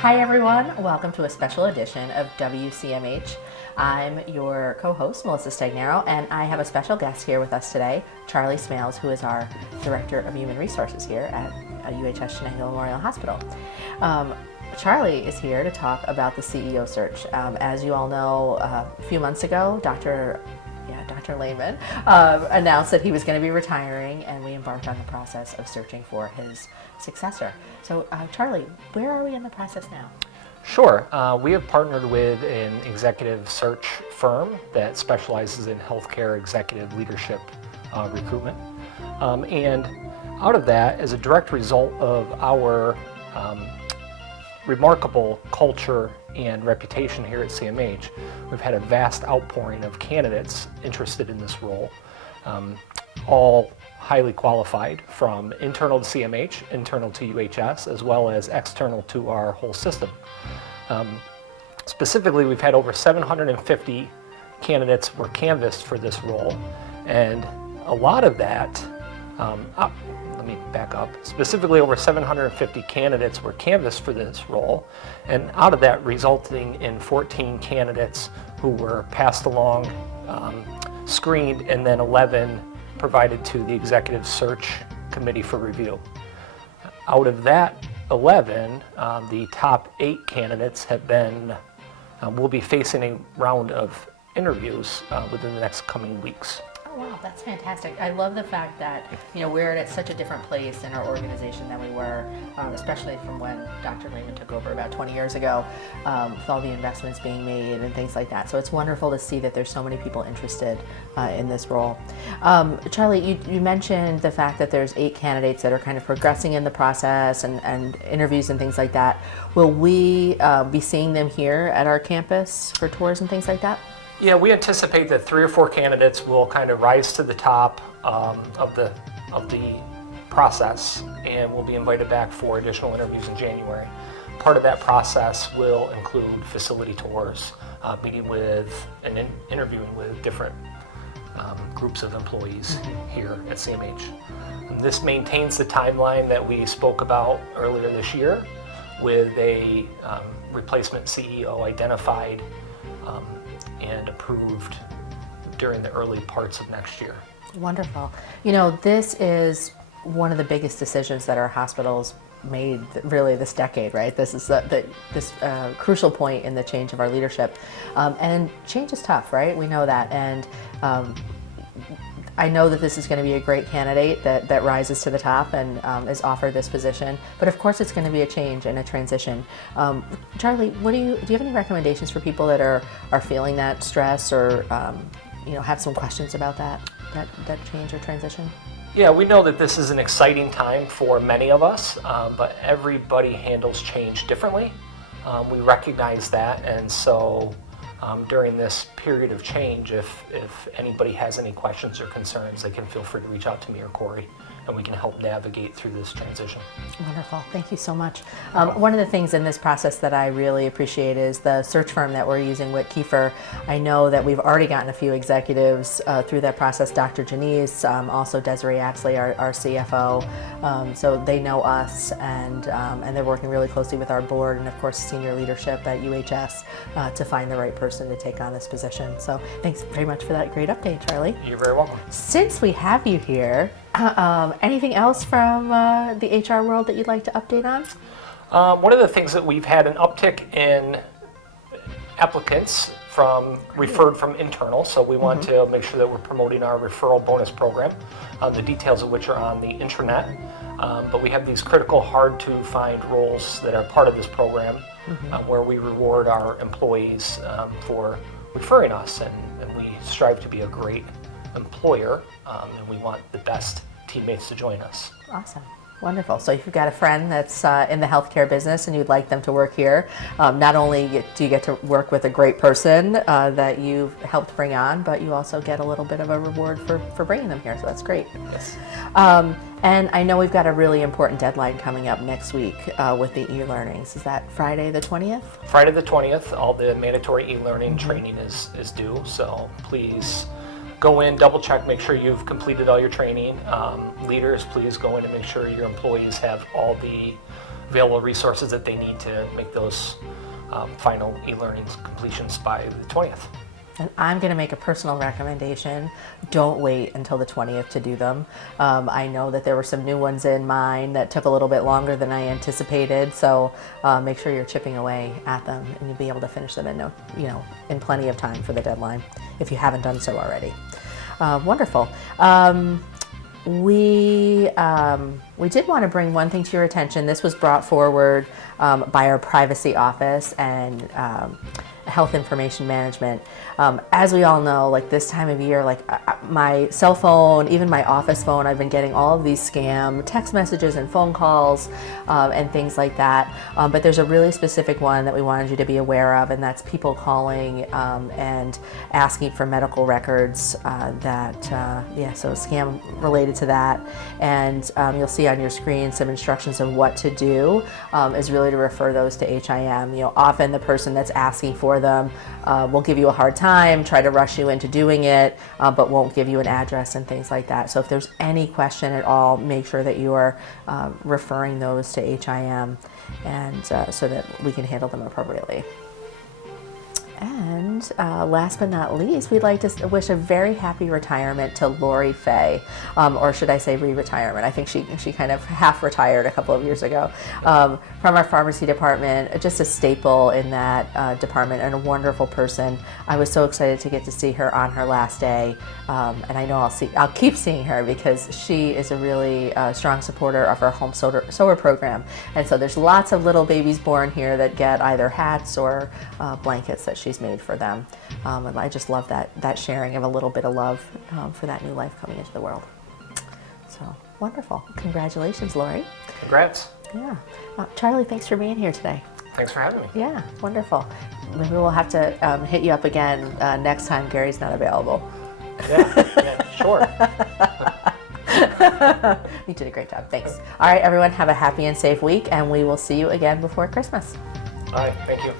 Hi everyone, welcome to a special edition of WCMH. I'm your co-host, Melissa Stagnaro, and I have a special guest here with us today, Charley Smales, who is our Director of Human Resources here at UHS Chinook Memorial Hospital. Charley is here to talk about the CEO search. As you all know, a few months ago, Dr. Lehman announced that he was going to be retiring, and we embarked on the process of searching for his successor. So, Charley, where are we in the process now? Sure. We have partnered with an executive search firm that specializes in healthcare executive leadership recruitment. And out of that, as a direct result of our remarkable culture and reputation here at CMH, we've had a vast outpouring of candidates interested in this role, all highly qualified, from internal to CMH, internal to UHS, as well as external to our whole system. Specifically, we've had over 750 candidates were canvassed for this role, and a lot of that, let me back up, specifically over 750 candidates were canvassed for this role, and out of that resulting in 14 candidates who were passed along, screened, and then 11 provided to the executive search committee for review. Out of that 11, the top 8 candidates have been, will be facing a round of interviews within the next coming weeks. Oh, wow, that's fantastic. I love the fact that, we're at such a different place in our organization than we were, especially from when Dr. Lehman took over about 20 years ago, with all the investments being made and things like that. So it's wonderful to see that there's so many people interested in this role. Charley, you mentioned the fact that there's 8 candidates that are kind of progressing in the process and interviews and things like that. Will we be seeing them here at our campus for tours and things like that? Yeah, we anticipate that 3 or 4 candidates will kind of rise to the top of the process, and will be invited back for additional interviews in January. Part of that process will include facility tours, meeting with and interviewing with different groups of employees here at CMH. And this maintains the timeline that we spoke about earlier this year, with a replacement CEO identified and approved during the early parts of next year. Wonderful. This is one of the biggest decisions that our hospitals made really this decade, right? This is this crucial point in the change of our leadership. And change is tough, right? We know that. And I know that this is going to be a great candidate that rises to the top and is offered this position. But of course, it's going to be a change and a transition. Charley, do you have any recommendations for people that are feeling that stress or have some questions about that change or transition? Yeah, we know that this is an exciting time for many of us, but everybody handles change differently. We recognize that, and so during this period of change, if anybody has any questions or concerns, they can feel free to reach out to me or Corey, and we can help navigate through this transition. Wonderful. Thank you so much. One of the things in this process that I really appreciate is the search firm that we're using, Witt Kiefer. I know that we've already gotten a few executives through that process, Dr. Janice, also Desiree Apsley, our CFO. So they know us, and they're working really closely with our board and, of course, senior leadership at UHS to find the right person to take on this position. So thanks very much for that great update, Charley. You're very welcome. Since we have you here, anything else from the HR world that you'd like to update on? One of the things that we've had an uptick in applicants referred from internal, so we want to make sure that we're promoting our referral bonus program, the details of which are on the intranet. But we have these critical, hard to find roles that are part of this program, where we reward our employees for referring us, and we strive to be a great employer, and we want the best teammates to join us. Awesome. Wonderful. So if you've got a friend that's in the healthcare business and you'd like them to work here, not only do you get to work with a great person that you've helped bring on, but you also get a little bit of a reward for bringing them here. So that's great. Yes. And I know we've got a really important deadline coming up next week with the e-learnings. Is that Friday the 20th? Friday the 20th. All the mandatory e-learning training is due. So please go in, double check, make sure you've completed all your training. Leaders, please go in and make sure your employees have all the available resources that they need to make those final e-learning completions by the 20th. And I'm going to make a personal recommendation. Don't wait until the 20th to do them. I know that there were some new ones in mine that took a little bit longer than I anticipated, so make sure you're chipping away at them and you'll be able to finish them in plenty of time for the deadline if you haven't done so already. Wonderful. We did want to bring one thing to your attention. This was brought forward by our privacy office and health information management. As we all know, like this time of year, like my cell phone, even my office phone, I've been getting all of these scam text messages and phone calls and things like that. But there's a really specific one that we wanted you to be aware of, and that's people calling and asking for medical records so scam related to that. And you'll see on your screen some instructions of what to do is really to refer those to HIM. Often the person that's asking for them will give you a hard time, try to rush you into doing it, but won't give you an address and things like that. So if there's any question at all, make sure that you are referring those to HIM and so that we can handle them appropriately. And last but not least, we'd like to wish a very happy retirement to Lori Fay, or should I say re-retirement. I think she kind of half retired a couple of years ago from our pharmacy department, just a staple in that department and a wonderful person. I was so excited to get to see her on her last day, and I know I'll keep seeing her because she is a really strong supporter of our home sower program. And so there's lots of little babies born here that get either hats or blankets that she's made for them. And I just love that sharing of a little bit of love for that new life coming into the world. So wonderful. Congratulations, Lori. Congrats. Yeah. Charlie, thanks for being here today. Thanks for having me. Yeah, wonderful. Maybe we'll have to hit you up again next time Gary's not available. Yeah, sure. You did a great job. Thanks. All right, everyone, have a happy and safe week, and we will see you again before Christmas. All right, thank you.